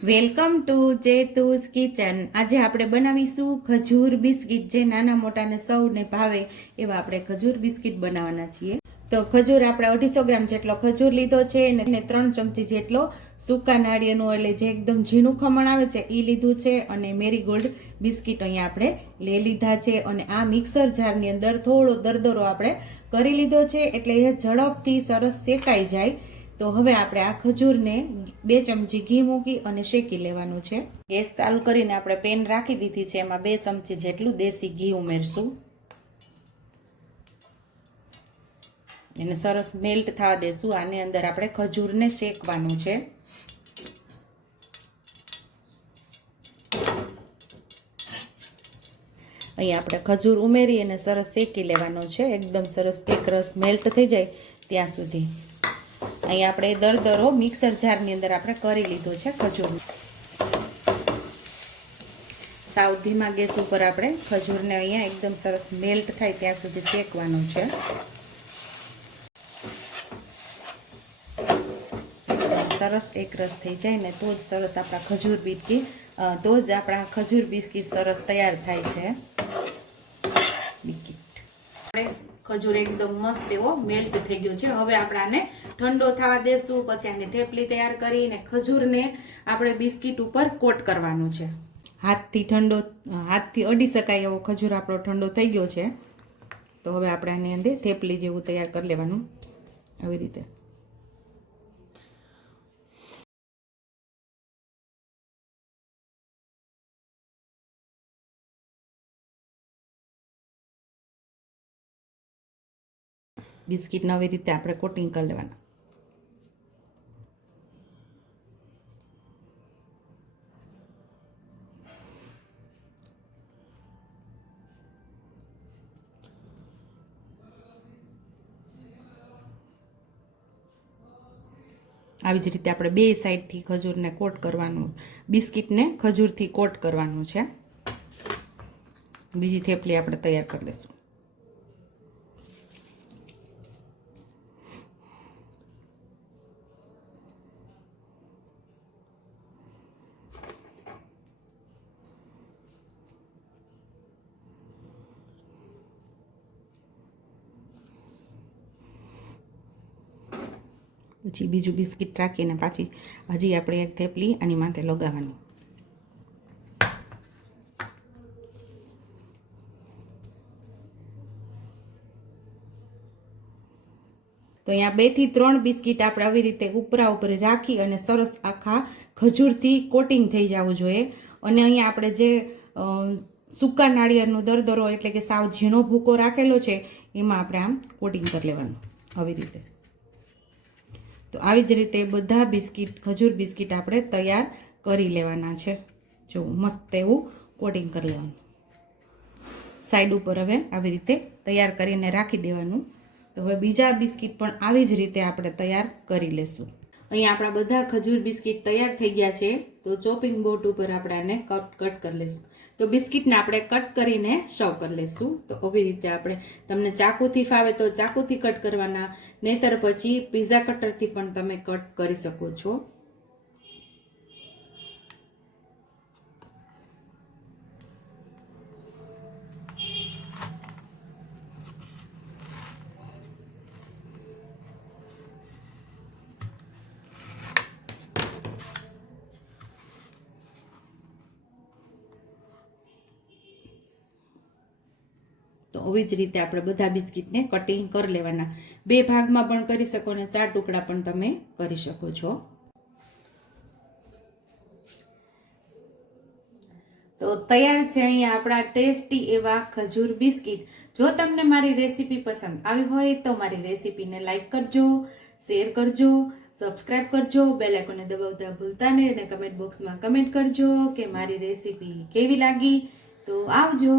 Welcome to જેતુસ kitchen. આજે આપણે બનાવીશું ખજૂર બિસ્કિટ જે નાના મોટાને સૌને ભાવે એવા આપણે ખજૂર બિસ્કિટ બનાવવાના છીએ. તો ખજૂર આપણે અઢીસો ગ્રામ જેટલો ખજૂર લીધો છે અને ત્રણ ચમચી જેટલો સૂકા નાળિયેરનું એટલે જે એકદમ ઝીણું ખમણ આવે છે એ લીધું છે અને મેરીગોલ્ડ બિસ્કિટ અહીંયા આપણે લઈ લીધા છે અને આ મિક્સર જારની અંદર થોડો દરદરો આપણે કરી લીધો છે એટલે એ ઝડપથી સરસ શેકાઈ જાય તો હવે આપણે આ ખજૂરને બે ચમચી ઘી મૂકી અને શેકી લેવાનું છે. ગેસ ચાલુ કરીને આપણે પેન રાખી દીધી છે, એમાં બે ચમચી જેટલું દેશી ઘી ઉમેરશું. એને સરસ મેલ્ટ થવા દેશું, આની અંદર આપણે ખજૂરને શેકવાનું છે. અહીં આપણે ખજૂર ઉમેરી અને સરસ શેકી લેવાનો છે. એકદમ સરસ એક રસ મેલ્ટ થઈ જાય ત્યાં સુધી. અહીં આપણે દરદરો મિક્સર જારની અંદર આપણે કરી લીધો છે ખજૂર. સાવ ધીમા ગેસ ઉપર આપણે ખજૂરને અહીંયા એકદમ સરસ મેલ્ટ થાય ત્યાં સુધી શેકવાનું છે. સરસ એક રસ થઈ જાય ને તો જ સરસ આપણા ખજૂર બિસ્કી તો જ આપણા ખજૂર બિસ્કીટ સરસ તૈયાર થાય છે. બિસ્કીટ. આપણે ખજૂર એકદમ મસ્ત એવો મેલ્ટ થઈ ગયો છે. હવે આપણાને ઠંડો થવા દેશું, પછી આને થેપલી તૈયાર કરીને ખજૂરને આપણે બિસ્કિટ ઉપર કોટ કરવાનું છે. હાથથી ઠંડો, હાથથી અડી શકાય એવો ખજૂર આપણો ઠંડો થઈ ગયો છે. તો હવે આપણે આની અંદર થેપલી જેવું તૈયાર કરી લેવાનું આવી રીતે. બિસ્કિટને આવી રીતે આપણે કોટિંગ કરી લેવાના. આવી જ રીતે આપણે બે સાઈડથી ખજૂરને કોટ કરવાનું, બિસ્કિટને ખજૂરથી કોટ કરવાનું છે. બીજી થેપલી આપણે તૈયાર કરી લઈશું. પછી બીજું બિસ્કિટ રાખીને પાછી હજી આપણે એક થેપલી આની માથે લગાવવાની. તો અહીંયા બેથી ત્રણ બિસ્કિટ આપણે આવી રીતે ઉપરા ઉપર રાખી અને સરસ આખા ખજૂરથી કોટિંગ થઈ જવું જોઈએ. અને અહીંયા આપણે જે સૂકા નાળિયેરનો દરદરો એટલે કે સાવ ઝીણો ભૂકો રાખેલો છે, એમાં આપણે આમ કોટિંગ કરી લેવાનું, આવી રીતે. તો આવી જ રીતે બધા બિસ્કિટ, ખજૂર બિસ્કિટ આપણે તૈયાર કરી લેવાના છે. જો મસ્ત એવું કોટિંગ કરી લેવાનું. સાઈડ ઉપર હવે આવી રીતે તૈયાર કરીને રાખી દેવાનું. તો હવે બીજા બિસ્કિટ પણ આવી જ રીતે આપણે તૈયાર કરી લેશું. અહીંયા આપણા બધા ખજૂર બિસ્કિટ તૈયાર થઈ ગયા છે. તો ચોપિંગ બોર્ડ ઉપર આપણે આને કટ કટ કરી લઈશું. તો બિસ્કિટને આપણે કટ કરીને સર્વ કરી લઈશું. તો આવી રીતે આપણે તમને ચાકુથી ફાવે તો ચાકુથી કટ કરવાના. નહીતર પછી પીઝા કટરથી પણ તમે કટ કરી શકો છો. આવી જ રીતે આપણે બધા બિસ્કિટને કટિંગ કરી લેવાના. બે ભાગમાં પણ કરી શકો અને ચાર ટુકડા પણ તમે કરી શકો છો. તો તૈયાર છે અહીંયા આપણા ટેસ્ટી એવા ખજૂર બિસ્કિટ. જો તમને મારી રેસીપી પસંદ આવી હોય તો મારી રેસીપીને લાઇક કરજો, શેર કરજો, સબસ્ક્રાઇબ કરજો, બેલ આઇકોને દબાવતા ભૂલતા નહીં અને કમેન્ટ બોક્સમાં કમેન્ટ કરજો કે મારી રેસીપી કેવી લાગી. તો આવજો.